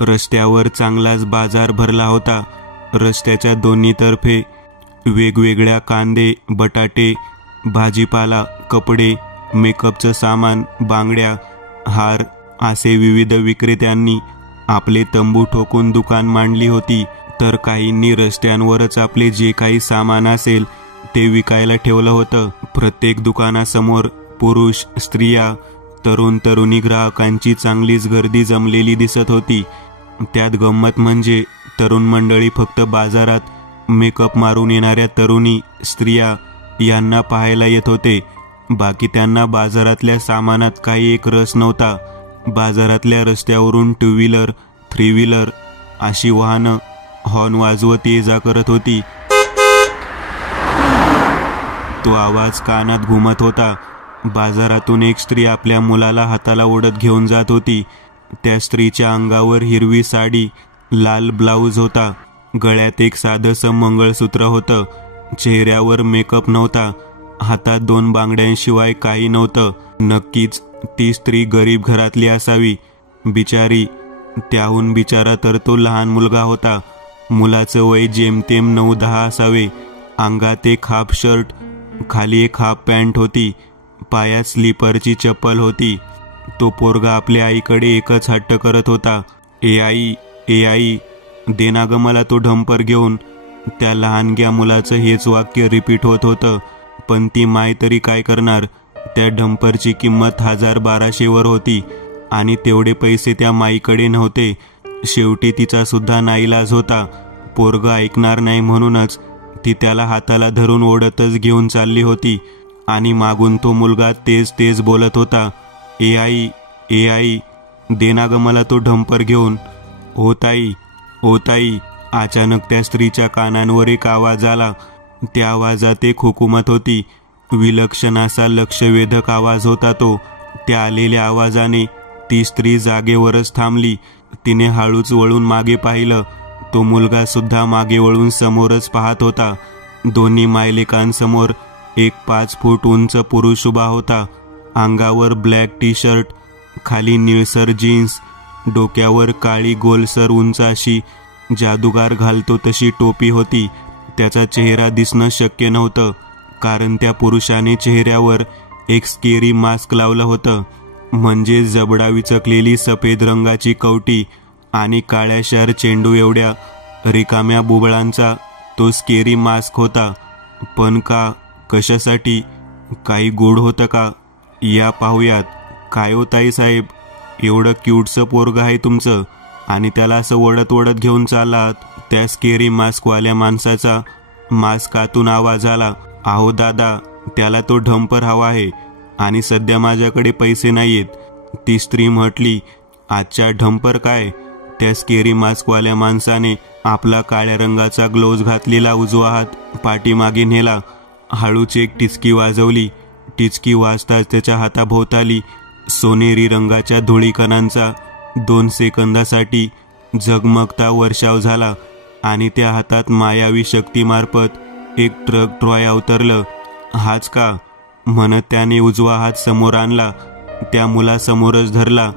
रस्त्यावर चांगलाच बाजार भरला होता. रस्त्याच्या दोन्ही तर्फे वेगवेगळ्या कांदे, बटाटे, भाजीपाला, कपडे, मेकअपचं सामान, बांगड्या, हार असे विविध विक्रेत्यांनी आपले तंबू ठोकून दुकान मांडली होती. तर काहींनी रस्त्यांवरच आपले जे काही सामान असेल ते विकायला ठेवलं होतं. प्रत्येक दुकानासमोर पुरुष, स्त्रिया, तरुण तरुणी ग्राहकांची चांगलीच गर्दी जमलेली दिसत होती. त्यात गंमत म्हणजे तरुण मंडळी फक्त बाजारात मेकअप मारून येणाऱ्या तरुणी, स्त्रिया यांना पाहायला येत होते. बाकी त्यांना बाजारातल्या सामानात काही एक रस नव्हता. बाजारातल्या रस्त्यावरून 2 व्हीलर, 3 व्हीलर अशी वाहनं हॉर्न वाजवत ये जा करत होती. तो आवाज कानात घुमत होता. बाजारातून एक स्त्री आपल्या मुलाला हाताला ओढत घेऊन जात होती. त्या स्त्रीच्या अंगावर हिरवी साडी, लाल ब्लाऊज होता. गळ्यात एक साधंसं मंगळसूत्र होतं. चेहऱ्यावर मेकअप नव्हता. हातात 2 बांगड्यांशिवाय काही नव्हतं. नक्कीच ती स्त्री गरीब घरातली असावी. बिचारी, त्याहून बिचारा तर तो लहान मुलगा होता. मुलाचं वय जेमतेम 9-10 असावे. अंगात एक हाफ शर्ट, खाली एक हाफ पॅन्ट होती. पायात स्लीपरची चप्पल होती. तो पोरगा आपल्या आईकडे एकच हट्ट करत होता, ए आई, ए आई, दे ना ग मला तो ढंपर घेऊन. त्या लहानग्या मुलाचं हेच वाक्य रिपीट होत होतं. पण ती माय तरी काय करणार. त्या ढंपरची किंमत 1000-1200 वर होती आणि तेवढे पैसे त्या माईकडे नव्हते. शेवटी तिचा सुद्धा नाईलाज होता. पोरगा ऐकणार नाही म्हणूनच ती त्याला हाताला धरून ओढतच घेऊन चालली होती. आणि मागून तो मुलगा तेच बोलत होता, ए आई, ए आई, दे ना ग मला तो ढंपर घेऊन. ओ ताई, ओ ताई. अचानक त्या स्त्रीच्या कानांवर एक आवाज आला. त्या आवाजात एक हुकूमत होती. विलक्षण असा लक्षवेधक आवाज होता तो. त्या आलेल्या आवाजाने ती स्त्री जागेवरच थांबली. तिने हळूच वळून मागे पाहिलं. तो मुलगा सुद्धा मागे वळून समोरच पाहत होता. दोन्ही मायलेकांसमोर एक 5 फूट उंच पुरुष उभा होता. अंगावर ब्लॅक टी शर्ट, खाली निळसर जीन्स, डोक्यावर काळी गोलसर उंच अशी जादूगार घालतो तशी टोपी होती. त्याचा चेहरा दिसणं शक्य नव्हतं, कारण त्या पुरुषाने चेहऱ्यावर एक स्केरी मास्क लावलं होतं. म्हणजे जबडा विचकलेली सफेद रंगाची कवटी आणि काळ्याशार चेंडू एवढ्या रिकाम्या बुबळांचा तो स्केरी मास्क होता. पण का, कशासाठी, काही गोड होतं का? या पाहूयात. काय हो ताई साहेब, एवढं क्यूटचं पोरगं आहे तुमचं आणि त्याला असं ओढत ओढत घेऊन चाललात. त्या स्केरी मास्कवाल्या माणसाचा मास्कातून आवाज आला, अहो दादा, त्याला तो ढंपर हवा आहे आणि सध्या माझ्याकडे पैसे नाहीयेत. ती स्त्री म्हटली, आजच्या ढंपर काय? त्या स्केरी मास्कवाल्या माणसाने आपला काळ्या रंगाचा ग्लोव्ज घातलेला उजवा हात पाठीमागे नेला. हळूच एक टिचकी वाजवली. टिचकी वाजताच त्याच्या हाताभोवताली सोनेरी रंगाच्या धुळीकणांचा 2 सेकंदासाठी झगमगता वर्षाव झाला आणि त्या हातात मायावी शक्तीमार्फत एक ट्रक ट्रॉय अवतरलं. हाच का, म्हणत त्याने उजवा हात समोर आणला. त्या मुलासमोरच धरला.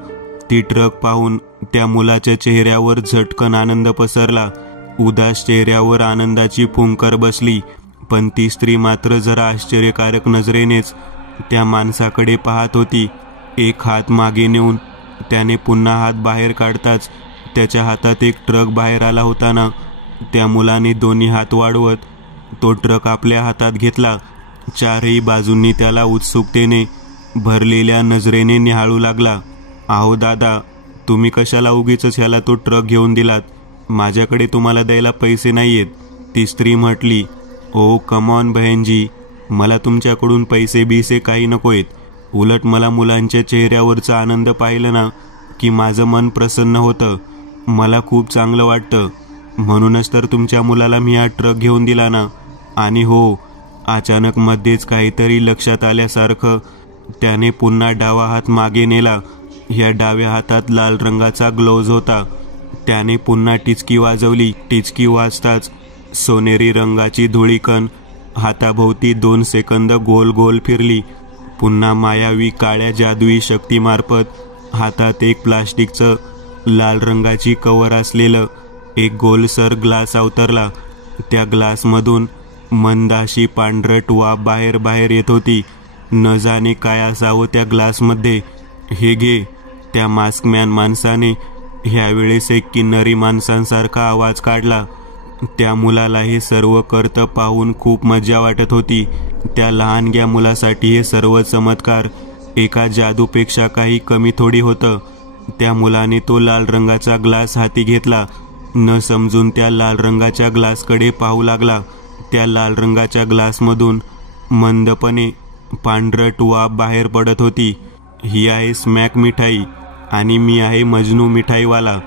ती ट्रक पाहून त्या मुलाच्या चेहऱ्यावर झटकन आनंद पसरला. उदास चेहऱ्यावर आनंदाची फुंकर बसली. पण ती स्त्री मात्र जरा आश्चर्यकारक नजरेनेच त्या माणसाकडे पाहत होती. एक हात मागे नेऊन त्याने पुन्हा हात बाहेर काढताच त्याच्या हातात एक ट्रक बाहेर आला होता ना. त्या मुलाने दोन्ही हात वाढवत तो ट्रक आपल्या हातात घेतला. चारही बाजूंनी त्याला उत्सुकतेने भरलेल्या नजरेने निहाळू लागला. अहो दादा, तुम्ही कशाला उगीच ह्याला तो ट्रक घेऊन दिलात? माझ्याकडे तुम्हाला द्यायला पैसे नाहीयेत. ती स्त्री म्हटली, ओ कमॉन बहनजी, मला तुमच्याकडून पैसे बिसे काही नकोयत. उलट मला मुलांच्या चेहऱ्यावरचा आनंद पाहिलं ना की माझं मन प्रसन्न होतं. मला खूप चांगलं वाटतं. म्हणूनच तर तुमच्या मुलाला मी हा ट्रक घेऊन दिला ना. आणि हो, अचानक मध्येच काहीतरी लक्षात आल्यासारखं त्याने पुन्हा डावा हात मागे नेला. ह्या डाव्या हातात लाल रंगाचा ग्लोव्ज होता. त्याने पुन्हा टिचकी वाजवली. टिचकी वाजताच सोनेरी रंगाची धुळीकण हाताभोवती 2 सेकंद गोल गोल फिरली. पुन्हा मायावी काळ्या जादुई शक्तीमार्फत हातात एक प्लास्टिकचं लाल रंगाची कव्हर असलेलं एक गोलसर ग्लास अवतरला. त्या ग्लासमधून मंद अशी पांढरट वाफ बाहेर बाहेर येत होती. न जाणे काय असावं त्या ग्लासमध्ये. हे घे, त्या मास्कमॅन माणसाने ह्यावेळेस एक किन्नरी माणसांसारखा आवाज काढला. त्या मुलाला हे सर्व करतं पाहून खूप मजा वाटत होती. त्या लहानग्या मुलासाठी हे सर्व चमत्कार एका जादूपेक्षा काही कमी थोडी होतं. त्या मुलाने तो लाल रंगाचा ग्लास हाती घेतला. न समजून त्या लाल रंगाच्या ग्लासकडे पाहू लागला. त्या लाल रंगाच्या ग्लासमधून मंदपणे पांढरट वाफ बाहेर पडत होती. ही आहे स्मॅक मिठाई आणि मी आहे मजनू मिठाईवाला.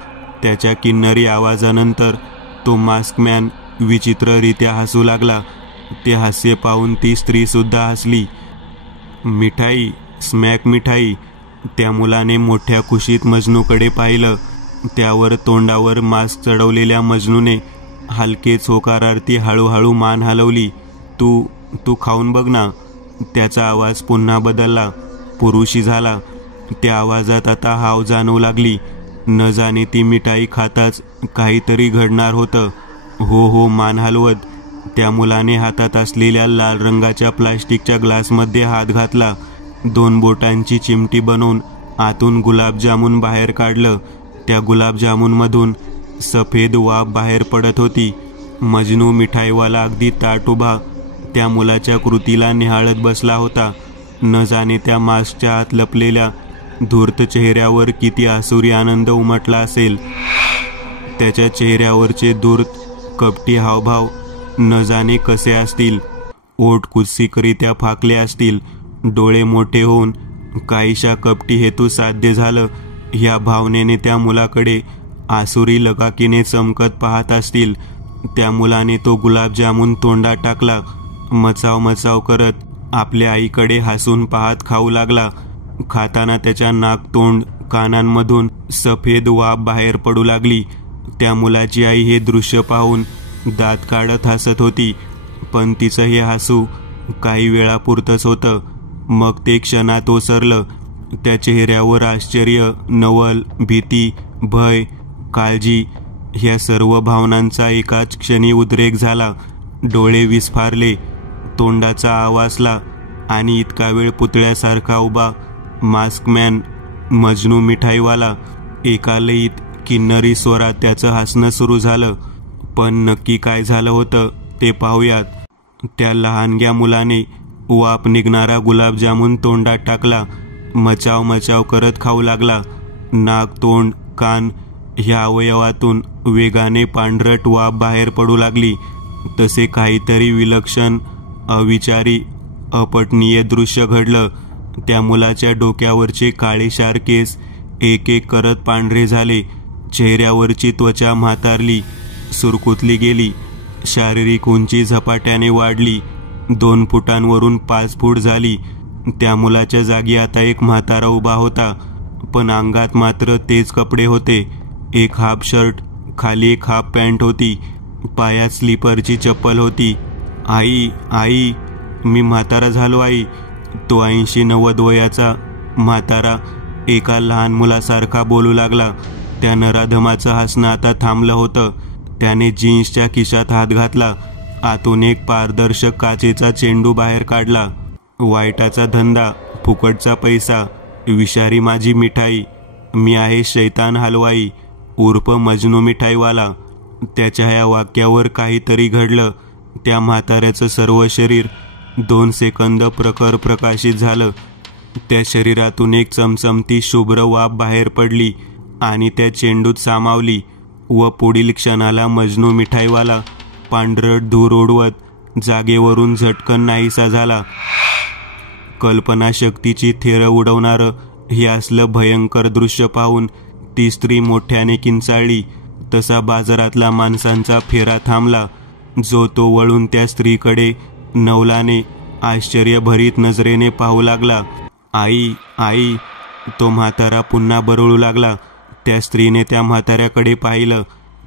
त्याच्या किन्नरी आवाजानंतर तो मास्कमॅन विचित्ररित्या हसू लागला. ते हास्य पाहून ती स्त्रीसुद्धा हसली. मिठाई, स्मॅक मिठाई. त्या मुलाने मोठ्या खुशीत मजनूकडे पाहिलं. त्यावर तोंडावर मास्क चढवलेल्या मजनूने हलकेच होकारार्थी हळूहळू मान हलवली. तू खाऊन बघ ना. त्याचा आवाज पुन्हा बदलला, पुरुषी झाला. त्या आवाजात आता हाव जाणवू लागली. न जाणे ती मिठाई खाताच काहीतरी घडणार होतं. हो मान हलवत त्या मुलाने हातात असलेल्या लाल रंगाच्या प्लास्टिकच्या ग्लासमध्ये हात घातला. 2 बोटांची चिमटी बनवून आतून गुलाबजामुन बाहेर काढलं. त्या गुलाबजामुनमधून सफेद वाफ बाहेर पडत होती. मजनू मिठाईवाला अगदी ताठ उभा त्या मुलाच्या कृतीला निहाळत बसला होता. न जाणे त्या मास्कच्या आत लपलेल्या धूर्त चेहऱ्यावर किती आसुरी आनंद उमटला असेल. त्याच्या चेहऱ्यावरचे धूर्त कपटी हावभाव न जाणे कसे असतील. ओठ कुत्सिकरित्या फाकले असतील. डोळे मोठे होऊन काहीशा कपटी हेतू साध्य झालं ह्या भावनेने त्या मुलाकडे आसुरी लगाकीने चमकत पाहत असतील. त्या मुलाने तो गुलाबजामुन तोंडात टाकला. मचाव मचाव करत आपल्या आईकडे हसून पाहत खाऊ लागला. खाताना त्याच्या नाक, तोंड, कानांमधून सफेद वाफ बाहेर पडू लागली. त्या मुलाची आई हे दृश्य पाहून दात काढत हसत होती. पण तिचं हे हसू काही वेळापुरतंच होतं. मग ते क्षणात ओसरलं. त्या चेहऱ्यावर आश्चर्य, नवल, भीती, भय, काळजी ह्या सर्व भावनांचा एकाच क्षणी उद्रेक झाला. डोळे विस्फारले, तोंडाचा आवाजला आणि इतका वेळ पुतळ्यासारखा उभा मास्कमॅन मजनू मिठाईवाला एका लयीत किन्नरी स्वरात त्याचं हसणं सुरू झालं. पण नक्की काय झालं होतं ते पाहूयात. त्या लहानग्या मुलाने वाफ निघणारा गुलाबजामुन तोंडात टाकला. मचाव मचाव करत खाऊ लागला. नाक, तोंड, कान ह्या अवयवातून वेगाने पांढरट वाफ बाहेर पडू लागली. तसे काहीतरी विलक्षण, अविचारी, अपटनीय दृश्य घडलं. त्या मुलाच्या डोक्यावरचे काळेशार केस एक एक करत पांढरे झाले. चेहऱ्यावरची त्वचा म्हातारली, सुरकुतली गेली. शारीरिक उंची झपाट्याने वाढली. 2 फुटांवरून 5 फूट झाली. त्या मुलाच्या जागी आता एक म्हातारा उभा होता. पण अंगात मात्र तेच कपडे होते. एक हाफ शर्ट, खाली एक हाफ पॅन्ट होती. पायात स्लीपरची चप्पल होती. आई, मी म्हातारा झालो आई. तो 80-90 वयाचा म्हातारा एका लहान मुलासारखा बोलू लागला. त्या नराधमाचं हसणं आता थांबलं होतं. त्याने जीन्सच्या खिशात हात घातला. आतून एक पारदर्शक काचेचा चेंडू बाहेर काढला. वाईटाचा धंदा, फुकटचा पैसा, विषारी माझी मिठाई. मी आहे शैतान हलवाई उर्फ मजनू मिठाईवाला. त्याच्या या वाक्यावर काहीतरी घडलं. त्या म्हाताऱ्याचं सर्व शरीर 2 सेकंद प्रखर प्रकाशित झालं. त्या शरीरातून एक चमचमती शुभ्र वाफ बाहेर पडली आणि त्या चेंडूत सामावली. व पुढील क्षणाला मजनू मिठाईवाला पांढरट धूर उडवत जागेवरून झटकन नाहीसा झाला. कल्पनाशक्तीची थेरं उडवणारं हे असलं भयंकर दृश्य पाहून ती स्त्री मोठ्याने किंचाळली. तसा बाजारातला माणसांचा फेरा थांबला. जो तो वळून त्या स्त्रीकडे नवलाने, आश्चर्यभरीत नजरेने पाहू लागला. आई. तो म्हातारा पुन्हा बरळू लागला. त्या स्त्रीने त्या म्हाताऱ्याकडे पाहिलं.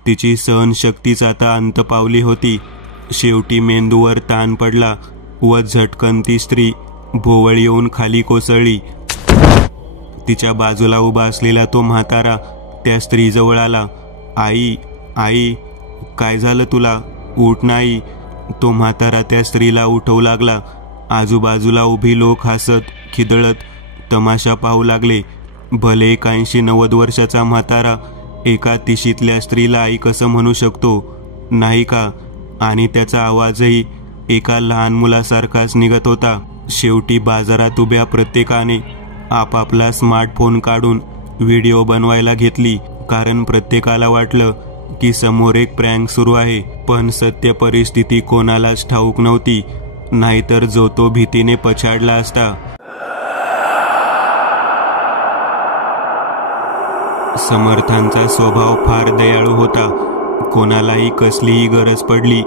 तिची सहनशक्तीच आता अंत पावली होती. शेवटी मेंदूवर ताण पडला व झटकन ती स्त्री भोवळ येऊन खाली कोसळली. तिच्या बाजूला उभा असलेला तो म्हातारा त्या स्त्रीजवळ आला. आई, आई, काय झालं तुला? उठ नाही. तो म्हातारा त्या स्त्रीला उठवू लागला. आजूबाजूला उभी लोक हसत खिदळत तमाशा पाहू लागले. भले 80-90 वर्षाचा म्हातारा एका तिशीतल्या स्त्रीला आई कसं म्हणू शकतो, नाही का? आणि त्याचा आवाजही एका लहान मुलासारखाच निघत होता. शेवटी बाजारात उभ्या प्रत्येकाने आपापला स्मार्टफोन काढून व्हिडिओ बनवायला घेतली, कारण प्रत्येकाला वाटलं की समोर एक प्रँक सुरू आहे. पण सत्य परिस्थिती कोणालाच ठाऊक नव्हती, नाहीतर जो तो भीतीने पछाडला असता. समर्थांचा स्वभाव फार दयाळू होता. कोणालाही कसलीही गरज पडली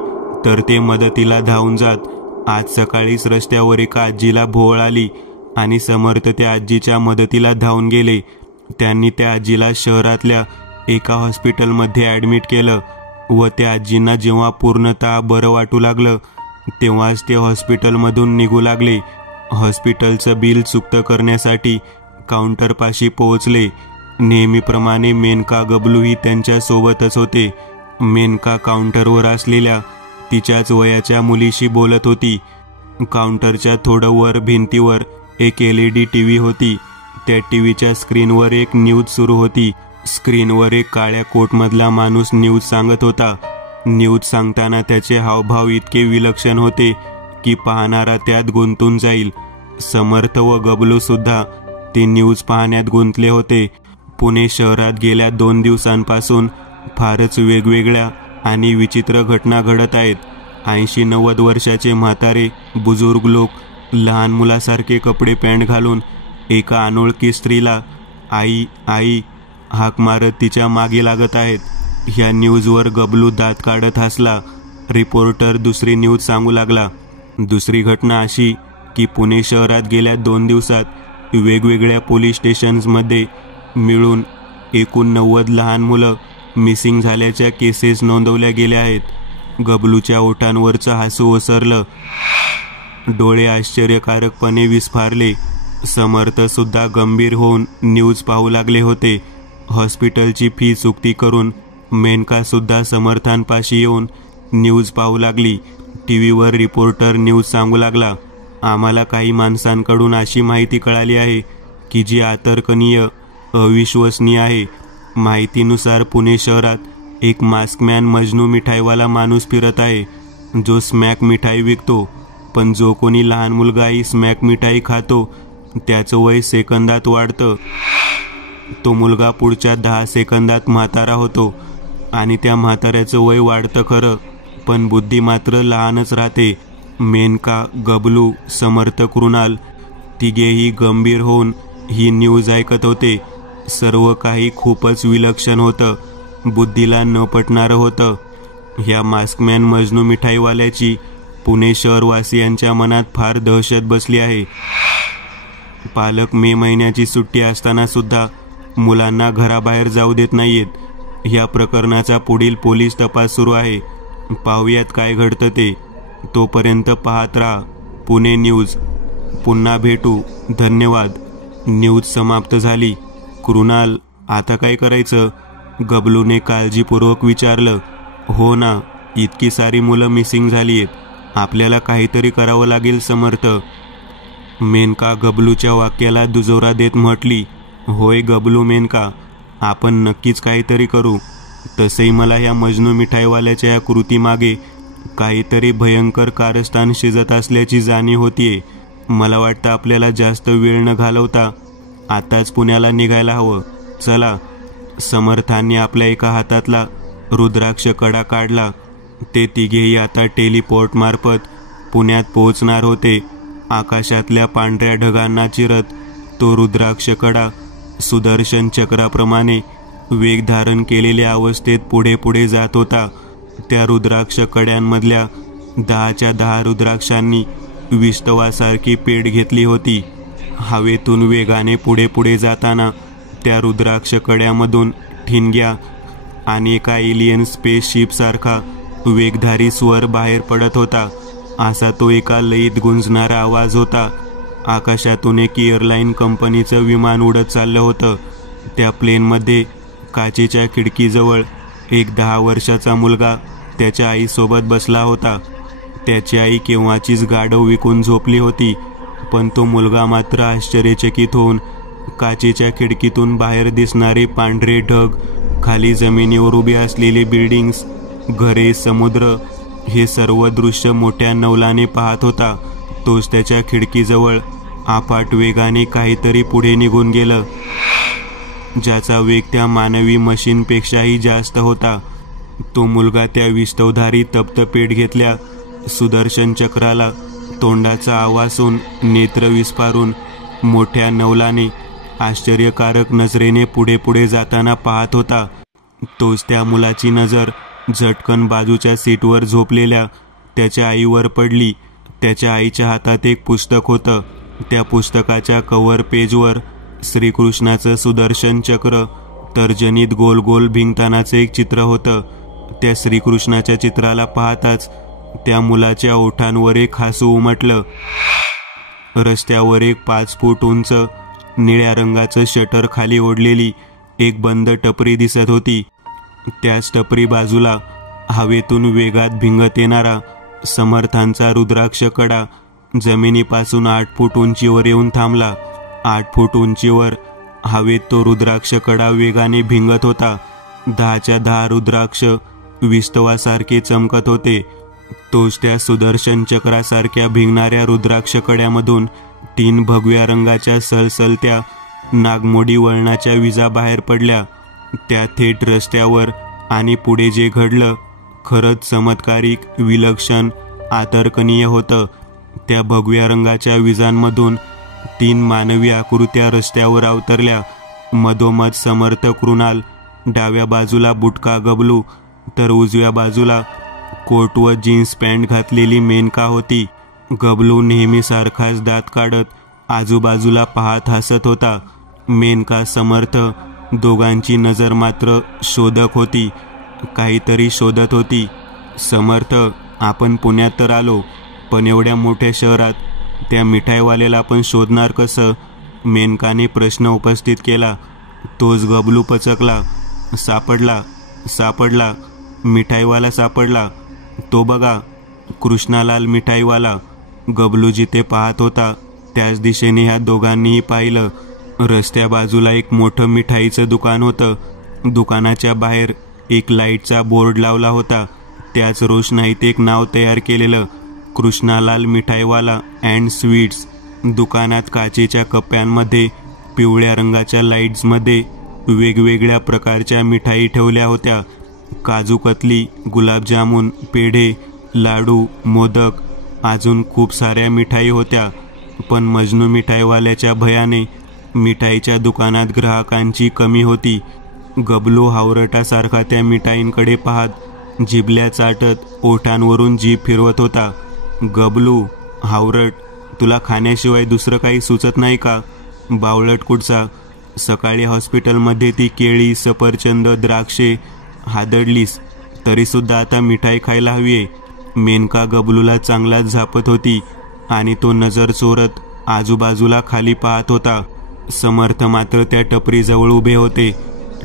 तर ते मदतीला धावून जात. आज सकाळीच रस्त्यावर एका आजीला भोवळ आली आणि समर्थ त्या आजीच्या मदतीला धावून गेले. त्यांनी त्या आजीला शहरातल्या एका हॉस्पिटलमध्ये ॲडमिट केलं व त्या आजींना जेव्हा पूर्णतः बरं वाटू लागलं तेव्हाच ते हॉस्पिटलमधून निघू लागले. हॉस्पिटलचं बिल चुकतं करण्यासाठी काउंटरपाशी पोहोचले. नेहमीप्रमाणे मेनका गबलूही त्यांच्यासोबतच होते. मेनका काउंटरवर असलेल्या तिच्याच वयाच्या मुलीशी बोलत होती. काउंटरच्या थोडं वर भिंतीवर एक LED TV होती. त्या टीव्हीच्या स्क्रीनवर एक न्यूज सुरू होती. स्क्रीनवर एक काळ्या कोटमधला माणूस न्यूज सांगत होता. न्यूज सांगताना त्याचे हावभाव इतके विलक्षण होते की पाहणारा त्यात गुंतून जाईल. समर्थ व गबलू सुद्धा ते न्यूज पाहण्यात गुंतले होते. पुणे शहरात गेल्या 2 दिवसांपासून फारच वेगवेगळ्या आणि विचित्र घटना घडत आहेत. 80-90 वर्षाचे म्हातारे बुजुर्ग लोक लहान मुलासारखे कपडे पॅन्ट घालून एका अनोळखी स्त्रीला आई, आई हाक मारत तिच्या मागे लागत आहेत. ह्या न्यूजवर गबलू दात काढत हसला. रिपोर्टर दुसरी न्यूज सांगू लागला. दुसरी घटना अशी की पुणे शहरात गेल्या 2 दिवसात वेगवेगळ्या पोलीस स्टेशन्समध्ये मिळून एकूण 90 लहान मुलं मिसिंग झाल्याच्या केसेस नोंदवल्या गेल्या आहेत. गबलूच्या ओठांवरचं हसू ओसरलं. डोळे आश्चर्यकारकपणे विस्फारले. समर्थ सुद्धा गंभीर होऊन न्यूज पाहू लागले होते. हॉस्पिटलची फी चुकती करून मेनका सुद्धा समर्थांपाशी येऊन न्यूज पाहू लागली. टीव्हीवर रिपोर्टर न्यूज सांगू लागला. आम्हाला काही माणसांकडून अशी माहिती कळाली आहे की जी अतर्कनीय, अविश्वसनीय आहे. माहितीनुसार पुणे शहरात एक मास्कमॅन मजनू मिठाईवाला माणूस फिरत आहे, जो स्मॅक मिठाई विकतो. पण जो कोणी लहान मुलगाही स्मॅक मिठाई खातो त्याचं वय सेकंदात वाढतं. तो मुलगा पुढच्या 10 सेकंदात म्हातारा होतो आणि त्या म्हाताऱ्याचं वय वाढतं खरं, पण बुद्धी मात्र लहानच राहते. मेनका, गबलू, समर्थ, कृणाल तिघेही गंभीर होऊन ही न्यूज ऐकत होते. सर्व काही खूपच विलक्षण होतं, बुद्धीला न पटणारं होतं. ह्या मास्कमॅन मजनू मिठाईवाल्याची पुणे शहरवासियांच्या मनात फार दहशत बसली आहे. पालक मे महिन्याची सुट्टी असताना सुद्धा मुलांना घराबाहेर जाऊ देत नाहीयेत. ह्या प्रकरणाचा पुढील पोलीस तपास सुरू आहे. पाहूयात काय घडतं ते. तोपर्यंत पाहत राहा पुणे न्यूज. पुन्हा भेटू. धन्यवाद. न्यूज समाप्त झाली. कृणाल, आता काय करायचं? गबलूने काळजीपूर्वक विचारलं. हो ना, इतकी सारी मुलं मिसिंग झाली आहेत. आपल्याला काहीतरी करावं लागेल समर्थ. मेनका गबलूच्या वाक्याला दुजोरा देत म्हटली. होय गबलू, मेनका, आपण नक्कीच काहीतरी करू. तसेही मला ह्या मजनू मिठाईवाल्याच्या या कृतीमागे काहीतरी भयंकर कारस्थान शिजत असल्याची जाणीव होतीये. मला वाटतं आपल्याला जास्त वेळ न घालवता आताच पुण्याला निघायला हवं. चला. समर्थांनी आपल्या एका हातातला रुद्राक्ष कडा काढला. ते तिघेही आता टेलिपोर्ट मार्फत पुण्यात पोहोचणार होते. आकाशातल्या पांढऱ्या ढगांना चिरत तो रुद्राक्ष कडा सुदर्शन चक्राप्रमाणे वेग धारण केलेल्या अवस्थेत पुढे पुढे जात होता. त्या रुद्राक्ष कड्यांमधल्या 10च्या 10 रुद्राक्षांनी विस्तवासारखी पेट घेतली होती. हवेतून वेगाने पुढे पुढे जाताना त्या रुद्राक्ष कड्यामधून ठिणग्या आणि एका एलियन स्पेसशिपसारखा वेगधारी स्वर बाहेर पडत होता. असा तो एका लयीत गुंजणारा आवाज होता. आकाशातून एक एअरलाईन कंपनीचं विमान उडत चाललं होतं. त्या प्लेनमध्ये काचेच्या खिडकीजवळ एक 10 वर्षाचा मुलगा त्याच्या आईसोबत बसला होता. त्याची आई केव्हाचीच गाढव विकून झोपली होती, पण तो मुलगा मात्र आश्चर्यचकित होऊन काचेच्या खिडकीतून बाहेर दिसणारे पांढरे ढग, खाली जमिनीवर उभी असलेली बिल्डिंग्स, घरे, समुद्र हे सर्व दृश्य मोठ्या नवलाने पाहत होता. तोच त्याच्या खिडकीजवळ अफाट वेगाने काहीतरी पुढे निघून गेलं, ज्याचा वेग त्या मानवी मशीनपेक्षाही जास्त होता. तो मुलगा त्या विस्तवधारी तप्त पेट घेतल्या सुदर्शन चक्राला तोंडाचा आवासून नेत्र विस्फारून मोठ्या नवलाने आश्चर्यकारक नजरेने पुढे पुढे जाताना पाहत होता. तोच त्या मुलाची नजर झटकन बाजूच्या सीटवर झोपलेल्या त्याच्या आईवर पडली. त्याच्या आईच्या हातात एक पुस्तक होतं. त्या पुस्तकाच्या कव्हर पेजवर श्रीकृष्णाचं सुदर्शन चक्र तर्जनीत गोल गोल भिंगतानाचं एक चित्र होतं. त्या श्रीकृष्णाच्या चित्राला पाहताच त्या मुलाच्या ओठांवर एक हसू उमटलं. रस्त्यावर एक 5 फूट उंच निळ्या रंगाचं शटर खाली ओढलेली एक बंद टपरी दिसत होती. त्याच टपरी बाजूला हवेतून वेगात भिंगत येणारा समर्थांचा रुद्राक्ष कडा जमिनीपासून 8 फूट उंचीवर येऊन थांबला. 8 फूट उंचीवर हवेत तो रुद्राक्ष कडा वेगाने भिंगत होता. 10च्या 10 रुद्राक्ष विस्तवासारखे चमकत होते. तोच त्या सुदर्शन चक्रासारख्या भिंगणाऱ्या रुद्राक्ष कड्यामधून 3 भगव्या रंगाच्या सलसलत्या नागमोडी वळणाच्या विजा बाहेर पडल्या. त्या थेट रस्त्यावर. आणि पुढे जे घडलं खरंच चमत्कारिक, विलक्षण, आतर्कनीय होतं. त्या भगव्या रंगाच्या विजांमधून 3 मानवी आकृत्या रस्त्यावर अवतरल्या. मधोमध समर्थ कृणाल, डाव्या बाजूला बुटका गबलू, तर उजव्या बाजूला कोट व जीन्स पॅन्ट घातलेली मेनका होती. गबलू नेहमीसारखाच दात काढत आजूबाजूला पाहत हसत होता. मेनका, समर्थ दोघांची नजर मात्र शोधक होती, काहीतरी शोधत होती. समर्थ, आपण पुण्यात तर आलो, पण एवढ्या मोठ्या शहरात त्या मिठाईवाल्याला आपण शोधणार कसं? मेनकाने प्रश्न उपस्थित केला. तोच गबलू पचकला. सापडला, सापडला, मिठाईवाला सापडला. तो बघा, कृष्णालाल मिठाईवाला. गबलू जिथे पाहत होता त्याच दिशेने ह्या दोघांनीही पाहिलं. रस्त्या बाजूला एक मोठं मिठाईचं दुकान होतं. दुकानाच्या बाहेर एक लाईटचा बोर्ड लावला होता. त्याच रोषणाईत एक नाव तयार केलेलं, कृष्णालाल मिठाईवाला अँड स्वीट्स. दुकानात काचेच्या कप्प्यांमध्ये पिवळ्या रंगाच्या लाईट्समध्ये वेगवेगळ्या प्रकारच्या मिठाई ठेवल्या होत्या. काजू कतली, गुलाबजामुन, पेढे, लाडू, मोदक, अजून खूप साऱ्या मिठाई होत्या. पण मजनू मिठाईवाल्याच्या भयाने मिठाईच्या दुकानात ग्राहकांची कमी होती. गबलू हावरटासारखा त्या मिठाईंकडे पाहत जिभल्या चाटत ओठांवरून जीभ फिरवत होता. गबलू, हावरट, तुला खाण्याशिवाय दुसरं काही सुचत नाही का? बावळट कुठचा. सकाळी हॉस्पिटलमध्ये ती केळी, सफरचंद, द्राक्षे हादडलीस, तरीसुद्धा आता मिठाई खायला हवीये. मेनका गबलूला चांगलाच झापत होती आणि तो नजर चोरत आजूबाजूला खाली पाहत होता. समर्थ मात्र त्या टपरीजवळ उभे होते.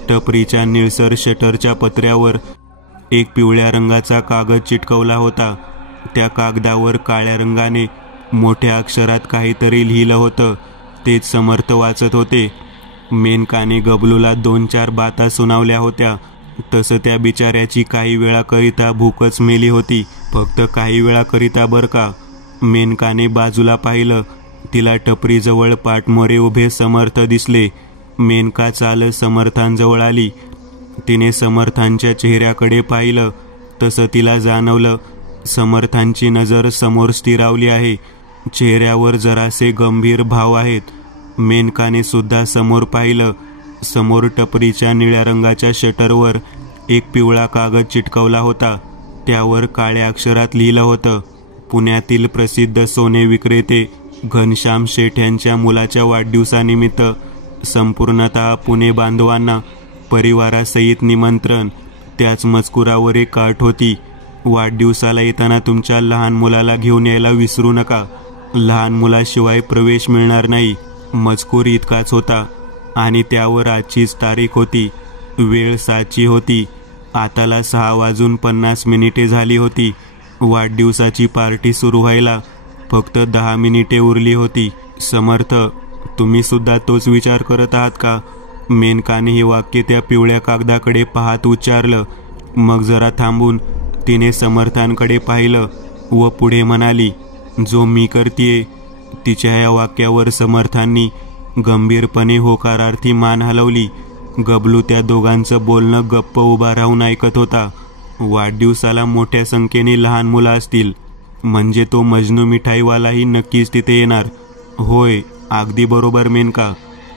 टपरीच्या निळसर शटरच्या पत्र्यावर एक पिवळ्या रंगाचा कागद चिटकवला होता. त्या कागदावर काळ्या रंगाने मोठ्या अक्षरात काहीतरी लिहिलं होतं. तेच समर्थ वाचत होते. मेनकाने गबलूला 2-4 बाता सुनावल्या होत्या. तसं त्या बिचाऱ्याची काही वेळाकरिता भूकच मेली होती. फक्त काही वेळाकरिता बरं का. मेनकाने बाजूला पाहिलं. तिला टपरीजवळ पाठमोरे उभे समर्थ दिसले. मेनका चालत समर्थांजवळ आली. तिने समर्थांच्या चेहऱ्याकडे पाहिलं. तसं तिला जाणवलं समर्थांची नजर समोर स्थिरावली आहे. चेहऱ्यावर जरासे गंभीर भाव आहेत. मेनकाने सुद्धा समोर पाहिलं. समोर टपरीच्या निळ्या रंगाच्या शटरवर एक पिवळा कागद चिटकवला होता. त्यावर काळ्या अक्षरात लिहिलं होतं, पुण्यातील प्रसिद्ध सोने विक्रेते घनश्याम शेठ यांच्या मुलाच्या वाढदिवसानिमित्त संपूर्णतः पुणे बांधवांना परिवारासहित निमंत्रण. त्याच मजकुरावर एक काठ होती, वाढदिवसाला येताना तुमच्या लहान मुलाला घेऊन यायला विसरू नका. लहान मुलाशिवाय प्रवेश मिळणार नाही. मजकूर इतकाच होता आणि त्यावर आजचीच तारीख होती. वेळ 7ची होती. आताला 6:50 झाली होती. वाढदिवसाची पार्टी सुरू व्हायला फक्त 10 मिनिटे उरली होती. समर्थ, तुम्ही सुद्धा तोच विचार करत आहात का? मेनकाने हे वाक्य त्या पिवळ्या कागदाकडे पाहत उच्चारलं. मग जरा थांबून तिने समर्थांकडे पाहिलं व पुढे म्हणाली, जो मी करतीये. तिच्या या वाक्यावर समर्थांनी गंभीरपणे होकारार्थी मान हलवली. गबलू त्या दोघांचं बोलणं गप्प उभा राहून ऐकत होता. वाढदिवसाला मोठ्या संख्येने लहान मुलं असतील, म्हणजे तो मजनू मिठाईवालाही नक्कीच तिथे येणार. होय, अगदी बरोबर मेनका,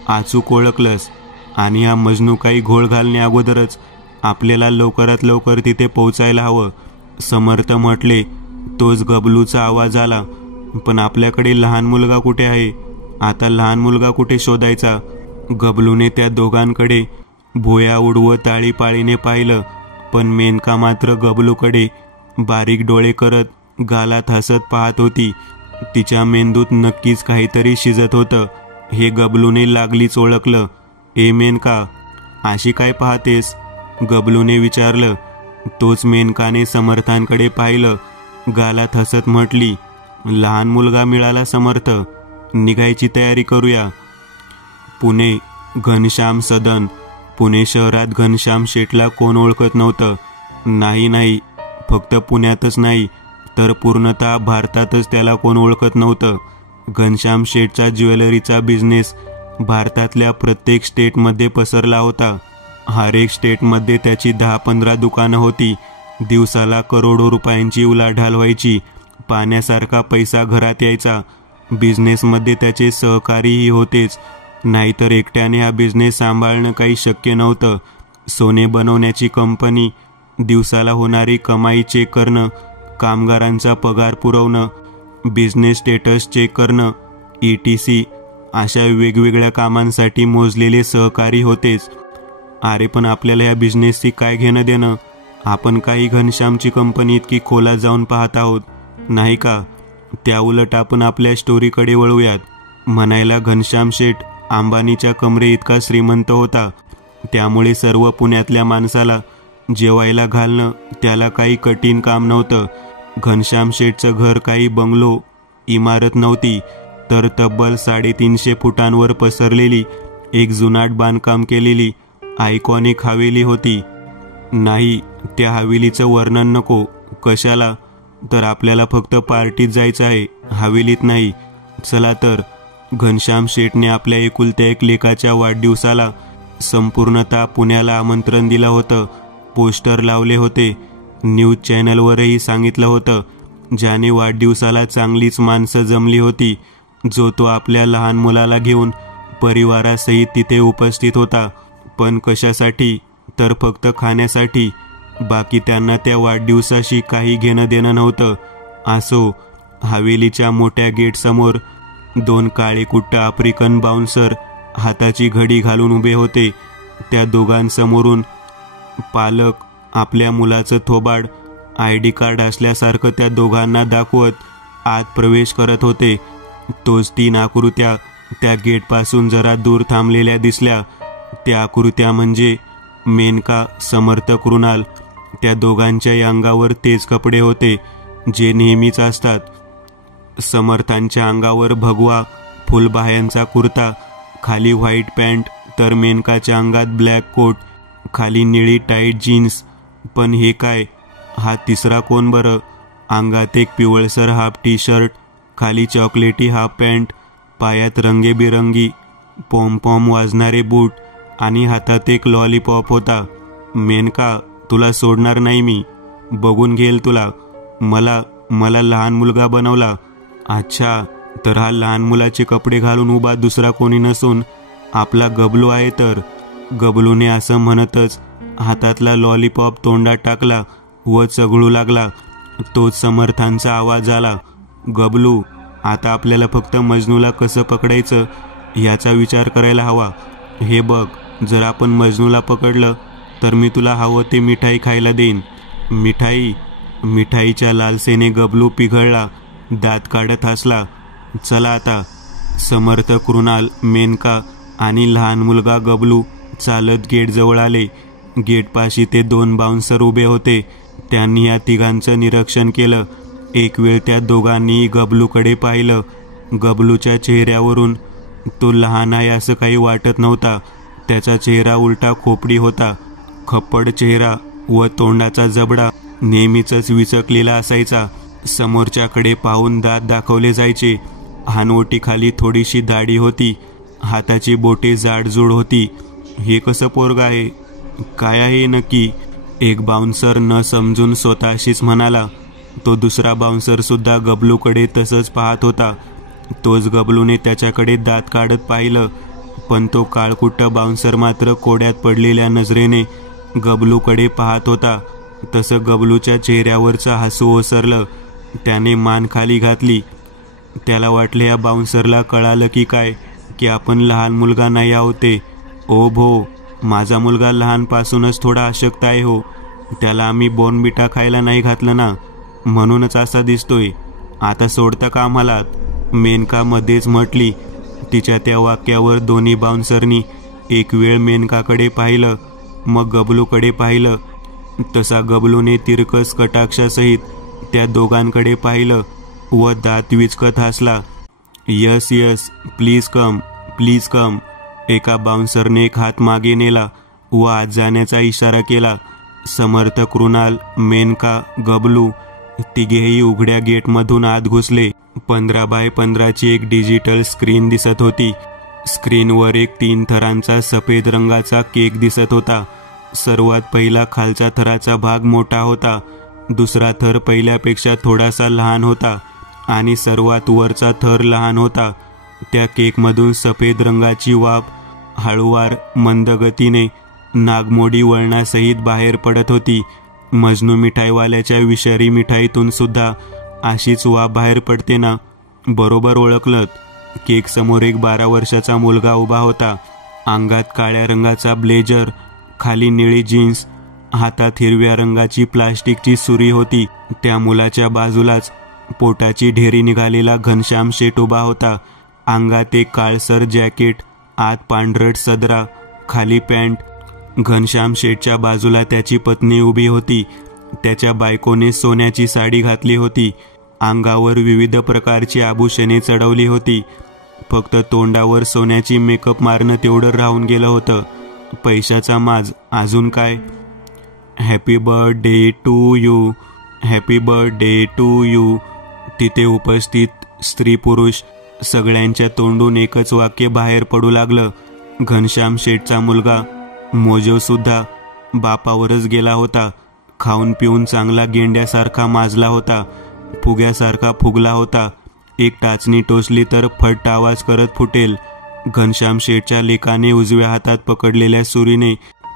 अचूक ओळखलंस. आणि हा मजनू काही घोळ घालण्या अगोदरच आपल्याला लवकरात लवकर तिथे पोहोचायला हवं. समर्थ म्हटले. तोच गबलूचा आवाज आला. पण आपल्याकडे लहान मुलगा कुठे आहे? आता लहान मुलगा कुठे शोधायचा? गबलूने त्या दोघांकडे भुया उडवत आळीपाळीने पाहिलं. पण मेनका मात्र गबलूकडे बारीक डोळे करत गालात हसत पाहत होती. तिच्या मेंदूत नक्कीच काहीतरी शिजत होतं, हे गबलूने लागलीच ओळखलं. ए मेनका, अशी काय पाहतेस? गबलूने विचारलं. तोच मेनकाने समर्थांकडे पाहिलं. गालात हसत म्हटली, लहान मुलगा मिळाला समर्थ, निघायची तयारी करूया. पुणे, घनश्याम सदन. पुणे शहरात घनश्याम शेठला कोण ओळखत नव्हतं? नाही, फक्त पुण्यातच नाही तर पूर्णतः भारतातच त्याला कोण ओळखत नव्हतं. घनश्याम शेठचा ज्वेलरीचा बिझनेस भारतातल्या प्रत्येक स्टेटमध्ये पसरला होता. हर एक स्टेटमध्ये त्याची 10-15 दुकानं होती. दिवसाला करोडो रुपयांची उलाढाल व्हायची. पाण्यासारखा पैसा घरात यायचा. बिझनेसमध्ये त्याचे सहकारीही होतेच, नाहीतर एकट्याने हा बिझनेस सांभाळणं काही शक्य नव्हतं. सोने बनवण्याची कंपनी, दिवसाला होणारी कमाई चेक करणं, कामगारांचा पगार पुरवणं, बिझनेस स्टेटस चेक करणं, ETC अशा वेगवेगळ्या कामांसाठी मोजलेले सहकारी होतेच. अरे पण आपल्याला या बिझनेसची काय घेणं देणं? आपण काही घनश्यामची कंपनी इतकी खोलात जाऊन पाहत आहोत, नाही का? त्याउलट आपण आपल्या स्टोरीकडे वळूयात. म्हणायला घनश्याम शेठ अंबानीच्या कमरे इतका श्रीमंत होता, त्यामुळे सर्व पुण्यातल्या माणसाला जेवायला घालणं त्याला काही कठीण काम नव्हतं. घनश्याम शेठचं घर काही बंगलो, इमारत नव्हती, तर तब्बल 350 फुटांवर पसरलेली एक जुनाट बांधकाम केलेली आयकॉनिक हवेली होती. नाही, त्या हवेलीचं वर्णन नको. कशाला? तर आपल्याला फक्त पार्टीत जायचं आहे, हवेलीत नाही. चला तर. घनश्याम शेठने आपल्या एकुलत्या एक लेकाच्या वाढदिवसाला संपूर्णतः पुण्याला आमंत्रण दिलं होतं. पोस्टर लावले होते. न्यूज चॅनलवरही सांगितलं होतं. ज्याने वाढदिवसाला चांगलीच माणसं जमली होती. जो तो आपल्या लहान मुलाला घेऊन परिवारासहित तिथे उपस्थित होता. पण कशासाठी? तर फक्त खाण्यासाठी. बाकी त्यांना त्या वाढदिवसाशी काही घेणं देणं नव्हतं. असो. हवेलीच्या मोठ्या गेटसमोर 2 काळेकुट्ट आफ्रिकन बाउन्सर हाताची घडी घालून उभे होते. त्या दोघांसमोरून पालक आपल्या मुलाचं थोबाड ID कार्ड असल्यासारखं त्या दोघांना दाखवत आत प्रवेश करत होते. तोच 3 आकृत्या त्या गेटपासून जरा दूर थांबलेल्या दिसल्या. त्या आकृत्या म्हणजे मेनका, समर्थ, कृणाल. त्या दोघांच्याही अंगावर तेच कपडे होते जे नेहमीच असतात. समर्थांच्या अंगावर भगवा फुलबाह्यांचा कुर्ता, खाली व्हाईट पॅन्ट, तर मेनकाच्या अंगात ब्लॅक कोट, खाली निळी टाईट जीन्स. पण हे काय? हा तिसरा कोण बरं? अंगात एक पिवळसर हाफ टी-शर्ट, खाली चॉकलेटी हाफ पॅन्ट, पायात रंगेबिरंगी पॉम वाजणारे बूट आणि हातात एक लॉलीपॉप होता. मेनका, तुला सोडणार नाही मी. बघून घेईल तुला. मला लहान मुलगा बनवला. अच्छा, तर हा लहान मुलाचे कपडे घालून उभा दुसरा कोणी नसून आपला गबलू आहे तर. गबलूने असं म्हणतच हातातला लॉलीपॉप तोंडात टाकला व चघळू लागला. तोच समर्थांचा आवाज आला. गबलू, आता आपल्याला फक्त मजनूला कसं पकडायचं याचा विचार करायला हवा. हे बघ, जर आपण मजनूला पकडलं तर मी तुला हवं ते मिठाई खायला देईन. मिठाई? मिठाईच्या लालसेने गबलू पिघळला, दात काढत हसला. चला आता. समर्थ, कृणाल, मेनका आणि लहान मुलगा गबलू चालत गेटजवळ आले. गेटपाशी ते 2 बाउन्सर उभे होते. त्यांनी या तिघांचं निरीक्षण केलं. एक वेळ त्या दोघांनी गबलूकडे पाहिलं. गबलूच्या चेहऱ्यावरून तो लहान आहे असं काही वाटत नव्हता. त्याचा चेहरा उलटा खोपडी होता. खप्पड चेहरा व तोंडाचा जबडा नेहमीच विचकलेला असायचा. समोरच्याकडे पाहून दात दाखवले जायचे. हानवटीखाली थोडीशी दाढी होती. हाताची बोटे जाडजूड होती. हे कसं पोरग आहे? काय आहे नक्की? एक बाउन्सर न समजून स्वतःशीच म्हणाला. तो दुसरा बाउन्सर सुद्धा गबलूकडे तसंच पाहत होता. तोच गबलूने त्याच्याकडे दात काढत पाहिलं, पण तो काळकुट्ट बाउन्सर मात्र कोड्यात पडलेल्या नजरेने गबलूकडे पाहत होता. तसं गबलूच्या चेहऱ्यावरचं हसू ओसरलं. त्याने मान खाली घातली. त्याला वाटले या बाउन्सरला कळालं की काय की आपण लहान मुलगा नाही आहोते. ओ भो, माझा मुलगा लहानपासूनच थोडा अशक्त आहे हो. त्याला आम्ही बोर्नविटा खायला नाही घातलं ना, म्हणूनच असा दिसतोय. आता सोडता का आम्हाला? मेनका मध्येच म्हटली. तिच्या त्या वाक्यावर दोन्ही बाउन्सरनी एक वेळ मेनकाकडे पाहिलं, मग गबलूकडे पाहिलं. तसा गबलूने तिरकस कटाक्षासहित त्या दोघांकडे पाहिलं व दात विचकत हसला. Yes yes, please come, please come. एका बाउन्सरने एक हात मागे नेला व आत जाण्याचा इशारा केला. समर्थ, कृणाल, मेनका, गबलू तिघेही उघड्या गेटमधून आत घुसले. 15x15ची एक डिजिटल स्क्रीन दिसत होती. स्क्रीनवर एक 3 थरांचा सफेद रंगाचा केक दिसत होता. सर्वात पहिला खालचा थराचा भाग मोठा होता. दुसरा थर पहिल्यापेक्षा थोडासा लहान होता आणि सर्वात वरचा थर लहान होता. त्या केकमधून सफेद रंगाची वाफ हळूवार मंद गतीने नागमोडी वळणासहित बाहेर पडत होती. मजनू मिठाईवाल्याच्या विषारी मिठाईतून सुद्धा अशीच वाफ बाहेर पडते ना? बरोबर ओळखलं. केक समोर एक 12 वर्षाचा मुलगा उभा होता. अंगात काळ्या रंगाचा ब्लेजर, खाली निळी जीन्स, हातात हिरव्या रंगाची प्लास्टिकची सुरी होती. त्या मुलाच्या बाजूलाच पोटाची ढेरी निघालेला घनश्याम शेठ उभा होता. अंगात एक काळसर जॅकेट, आत पांढरट सदरा, खाली पॅन्ट. घनश्याम शेठच्या बाजूला त्याची पत्नी उभी होती. त्याच्या बायकोने सोन्याची साडी घातली होती. अंगावर विविध प्रकारची आभूषणे चढवली होती. फक्त तोंडावर सोन्याची मेकअप मारणं तेवढं राहून गेलं होतं. पैशाचा माज, अजून काय? Happy birthday to you, happy birthday to you. तिथे उपस्थित स्त्री पुरुष सगळ्यांच्या तोंडून एकच वाक्य बाहेर पडू लागलं. घनश्याम शेठचा मुलगा मोजव सुद्धा बापावरच गेला होता. खाऊन पिऊन चांगला गेंड्यासारखा माजला होता. फुग्यासारखा फुगला होता. एक टाचणी टोचली तर फट आवाज करत फुटेल. घनश्याम शेठच्या लेकाने उजव्या हातात पकडलेल्या सुरीने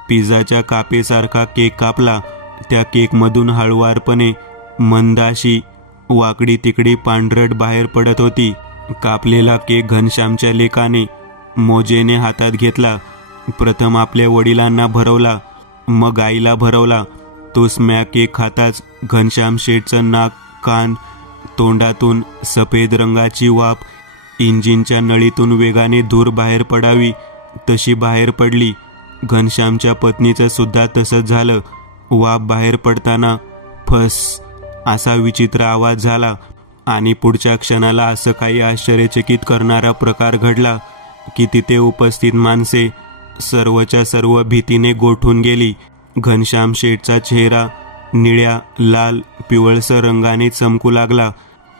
पिझ्झाच्या कापेसारखा केक कापला. त्या केकमधून हळुवारपणे मंद अशी वाकडी तिकडी पांढरट बाहेर पडत होती. कापलेला केक घनश्यामच्या लेकाने मोजेने हातात घेतला. प्रथम आपल्या वडिलांना भरवला, मग आईला भरवला. तो स्मॅक केक खाताच घनश्याम शेठचं नाक, कान, तोंडातून सफेद रंगाची वाफ इंजिनच्या नळीतून वेगाने धूर बाहेर पडावी तशी बाहेर पडली. घनश्यामच्या पत्नीचं सुद्धा तसंच झालं. वाफ बाहेर पडताना फस असा विचित्र आवाज झाला आणि पुढच्या क्षणाला असं काही आश्चर्यचकित करणारा प्रकार घडला की तिथे उपस्थित माणसे सर्वच्या सर्व भीतीने गोठून गेली. घनश्याम शेठचा चेहरा निळ्या, लाल, पिवळसर रंगाने चमकू लागला.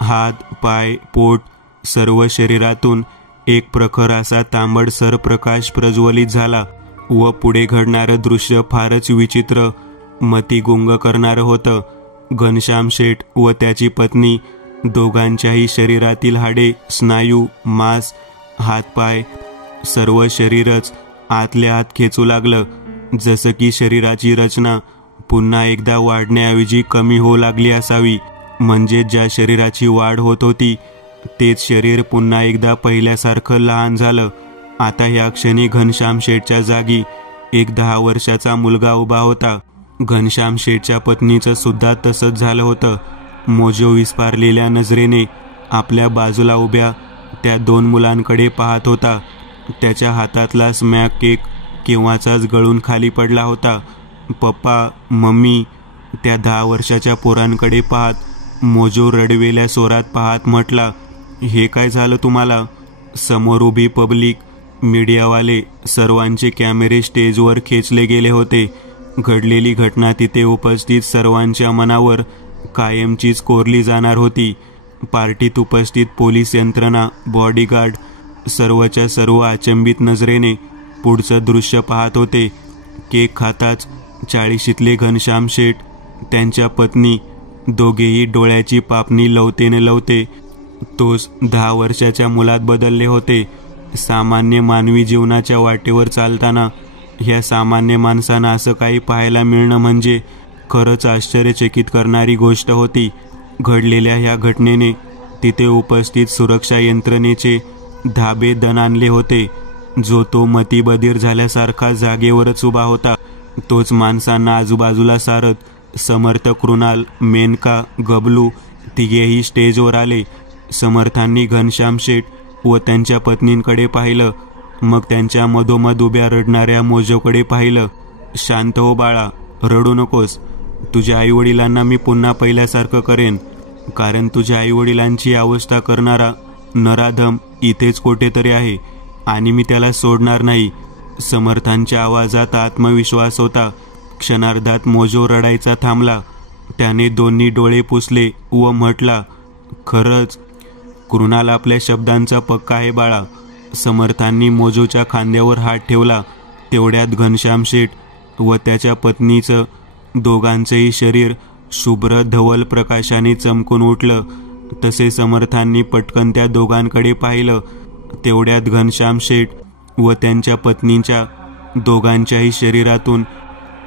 हात, पाय, पोट, सर्व शरीरातून एक प्रखर असा तांबडसर प्रकाश प्रज्वलित झाला व पुढे घडणारं दृश्य फारच विचित्र, मतिगुंग करणारं होतं. घनश्याम शेठ व त्याची पत्नी दोघांच्याही शरीरातील हाडे, स्नायू, मांस, हातपाय, सर्व शरीरच आतल्या आत खेचू लागलं. जसं की शरीराची रचना पुन्हा एकदा वाढण्याऐवजी कमी होऊ लागली असावी. म्हणजे ज्या शरीराची वाढ होत होती तेच शरीर पुन्हा एकदा पहिल्यासारखं लहान झालं. आता ह्या क्षणी घनश्याम शेठच्या जागी एक 10 वर्षाचा मुलगा उभा होता. घनश्याम शेठच्या पत्नीचं सुद्धा तसंच झालं होतं. मोजो विस्फारलेल्या नजरेने आपल्या बाजूला उभ्या त्या 2 मुलांकडे पाहत होता. त्याच्या हातातला स्मॅक केक केव्हाचाच गळून खाली पडला होता. पप्पा, मम्मी त्या 10 वर्षाच्या पोरांकडे पाहत मोजो रडवेल्या स्वरात पाहत म्हटला, हे काय झालं तुम्हाला? समोर उभी पब्लिक, मीडियावाले, सर्वांचे कॅमेरे स्टेजवर खेचले गेले होते. घडलेली घटना तिथे उपस्थित सर्वांच्या मनावर कायमचीच कोरली जाणार होती. पार्टीत उपस्थित पोलीस यंत्रणा, बॉडीगार्ड सर्वच्या सर्व अचंबित नजरेने पुढचं दृश्य पाहत होते. केक खाताच 40शीतले घनश्याम शेठ, त्यांच्या पत्नी, दोघेही डोळ्याची पापणी लवतेने लवते तोच 10 वर्षाच्या मुलात बदलले होते. सामान्य मानवी जीवनाच्या वाटेवर चालताना ह्या सामान्य माणसांना असं काही पाहायला मिळणं म्हणजे खरंच आश्चर्यचकित करणारी गोष्ट होती. घडलेल्या ह्या घटनेने तिथे उपस्थित सुरक्षा यंत्रणेचे धाबे दणाणले होते. जो तो मतिबधीर झाल्यासारखा जागेवरच उभा होता. तोच माणसांना आजूबाजूला सारत समर्थ, कृणाल, मेनका, गबलू तिघेही स्टेजवर आले. समर्थांनी घनश्याम शेठ व त्यांच्या पत्नींकडे पाहिलं. मग त्यांच्या मधोमध उभ्या रडणाऱ्या मोजोकडे पाहिलं. शांत हो बाळा, रडू नकोस. तुझ्या आईवडिलांना मी पुन्हा पहिल्यासारखं करेन, कारण तुझ्या आईवडिलांची अवस्था करणारा नराधम इथेच कुठेतरी आहे आणि मी त्याला सोडणार नाही. समर्थांच्या आवाजात आत्मविश्वास होता. क्षणार्धात मोजो रडायचा थांबला. त्याने दोन्ही डोळे पुसले व म्हटला, खरंच कृणाल आपल्या शब्दांचा पक्का आहे बाळा. समर्थांनी मोजोच्या खांद्यावर हात ठेवला. तेवढ्यात घनश्याम शेठ व त्याच्या पत्नीचं दोघांचेही शरीर शुभ्र धवल प्रकाशाने चमकून उठलं. तसे समर्थांनी पटकन त्या दोघांकडे पाहिलं. तेवढ्यात घनश्याम शेठ व त्यांच्या पत्नीच्या दोघांच्याही शरीरातून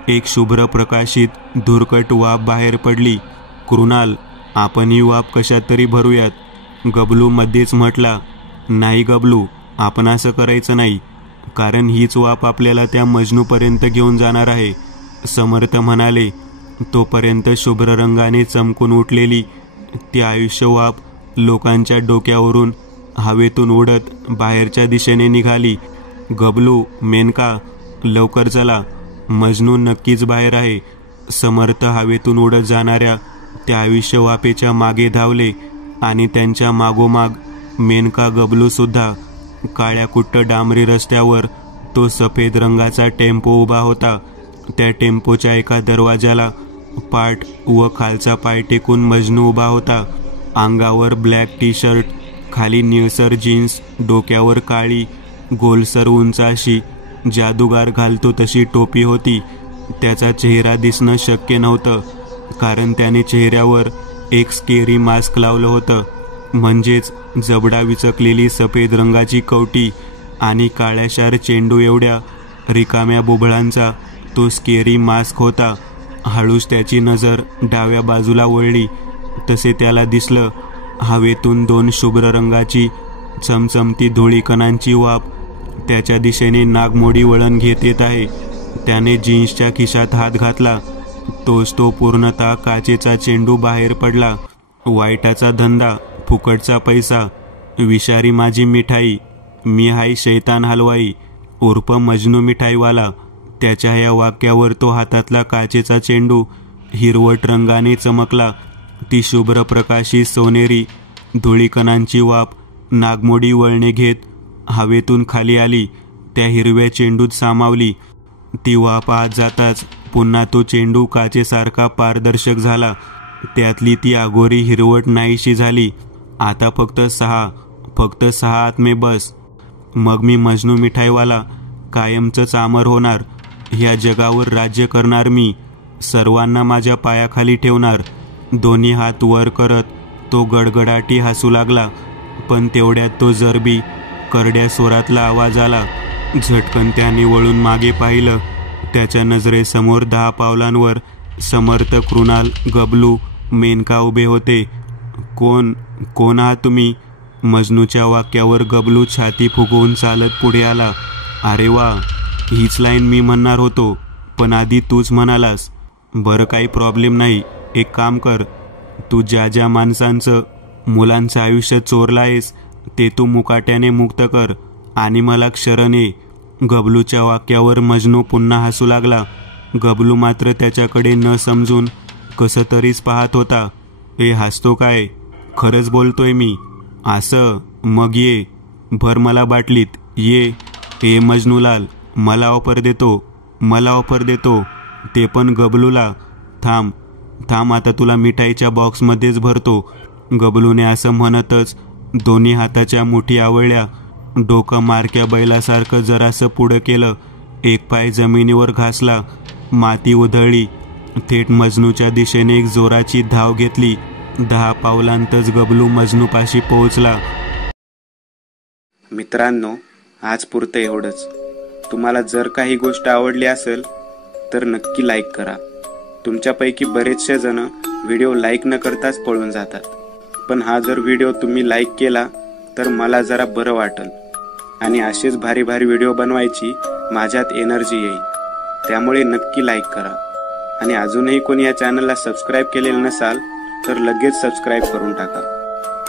एक शुभ्र प्रकाशित धुरकट वाफ बाहेर पडली. कृणाल, आपण ही वाफ कशात तरी भरूयात. गबलू मध्येच म्हटला, नाही गबलू, आपण असं करायचं नाही, कारण हीच वाफ आपल्याला त्या मजनूपर्यंत घेऊन जाणार आहे. समर्थ म्हणाले. तोपर्यंत शुभ्र रंगाने चमकून उठलेली ती आयुष्य वाफ लोकांच्या डोक्यावरून हवेतून उडत बाहेरच्या दिशेने निघाली. गबलू, मेनका, लवकर चला, मजनू नक्कीच बाहेर आहे. समर्थ हवेतून उडत जाणाऱ्या त्या आयुष्य वाफेच्या मागे धावले आणि त्यांच्या मागोमाग मेनका, गबलू सुद्धा. काळ्याकुट्ट डांबरी रस्त्यावर तो सफेद रंगाचा टेम्पो उभा होता. त्या टेम्पोच्या एका दरवाजाला पाठ व खालचा पाय टेकून मजनू उभा होता. अंगावर ब्लॅक टी शर्ट, खाली निळसर जीन्स, डोक्यावर काळी गोलसर उंच अशी जादूगार घालतो तशी टोपी होती. त्याचा चेहरा दिसणं शक्य नव्हतं, कारण त्याने चेहऱ्यावर एक स्केरी मास्क लावलं होतं. म्हणजेच जबडा विचकलेली सफेद रंगाची कवटी आणि काळ्याशार चेंडू एवढ्या रिकाम्या बोबळांचा तो स्केरी मास्क होता. हळूच त्याची नजर डाव्या बाजूला वळली. तसे त्याला दिसलं, हवेतून 2 शुभ्र रंगाची चमचमती धुळीकणांची वाफ त्याच्या दिशेने नागमोडी वळण घेत येत आहे. त्याने जीन्सच्या खिशात हात घातला. तोच तो पूर्णतः काचेचा चेंडू बाहेर पडला. वाईटाचा धंदा, फुकटचा पैसा, विषारी माझी मिठाई, मी हाय शैतान हलवाई उर्फ मजनू मिठाईवाला. त्याच्या या वाक्यावर तो हातातला काचेचा चेंडू हिरवट रंगाने चमकला. ती शुभ्र प्रकाशी सोनेरी धुळीकणांची वाफ नागमोडी वळणे घेत हवेतून खाली आली. त्या हिरव्या चेंडूत सामावली. ती वाफ आत जाताच पुन्हा तो चेंडू काचेसारखा पारदर्शक झाला. त्यातली ती अघोरी हिरवट नाहीशी झाली. आता फक्त 6 आत में बस. मग मी मजनू मिठाईवाला कायमचंच अमर होणार. ह्या जगावर राज्य करणार मी. सर्वांना माझ्या पायाखाली ठेवणार. दोन्ही हात वर करत तो गडगडाटी हसू लागला. पण तेवढ्यात तो जरबी करड्या स्वरातला आवाज आला. झटकन त्याने वळून मागे पाहिलं. त्याच्या नजरेसमोर 10 पावलांवर समर्थ, कृणाल, गबलू, मेनका उभे होते. कोण आहात तुम्ही? मजनूच्या वाक्यावर गबलू छाती फुगवून चालत पुढे आला. अरे वा, हीच लाईन मी म्हणणार होतो, पण आधी तूच म्हणालास. बरं, काही प्रॉब्लेम नाही. एक काम कर, तू ज्या ज्या माणसांचं, मुलांचं आयुष्य चोरलं आहेस ते तू मुकाट्याने मुक्त कर आणि मला शरण ये. गबलूच्या वाक्यावर मजनू पुन्हा हसू लागला. गबलू मात्र त्याच्याकडे न समजून कसं तरीच पाहत होता. हसतो काय? खरंच बोलतोय मी. असं? मग ये, भर मला बाटलीत, ये. मजनूलाल, मला ऑफर देतो. ते पण गबलूला. थांब आता तुला मिठाईच्या बॉक्समध्येच भरतो. गबलूने असं म्हणतच दोन्ही हाताच्या मुठी आवळल्या. डोकं मारक्या बैलासारखं जरासं पुढं केलं. एक पाय जमिनीवर घासला. माती उधळली. थेट मजनूच्या दिशेने एक जोराची धाव घेतली. 10 पावलांतच गबलू मजनूपाशी पोहोचला. मित्रांनो, आज पुरतं एवढंच. तुम्हाला जर काही गोष्ट आवडली असेल तर नक्की लाईक करा. तुमच्यापैकी बरेचसे जण व्हिडिओ लाईक न करताच पळून जातात, पण हा जर व्हिडिओ तुम्ही लाईक केला तर मला जरा बरं वाटेल आणि असेच भारी भारी व्हिडिओ बनवायची माझ्यात एनर्जी येईल. त्यामुळे नक्की लाईक करा. आणि अजूनही कोणी या चॅनलला सबस्क्राईब केलेलं नसाल तर लगेच सबस्क्राईब करून टाका.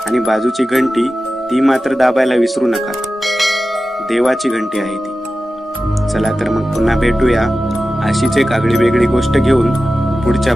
आणि बाजूची घंटी ती मात्र दाबायला विसरू नका. देवाची घंटी आहे ती. चला तर मग पुन्हा भेटूया अशीच एक आगळी वेगळी गोष्ट घेऊन पुढच्या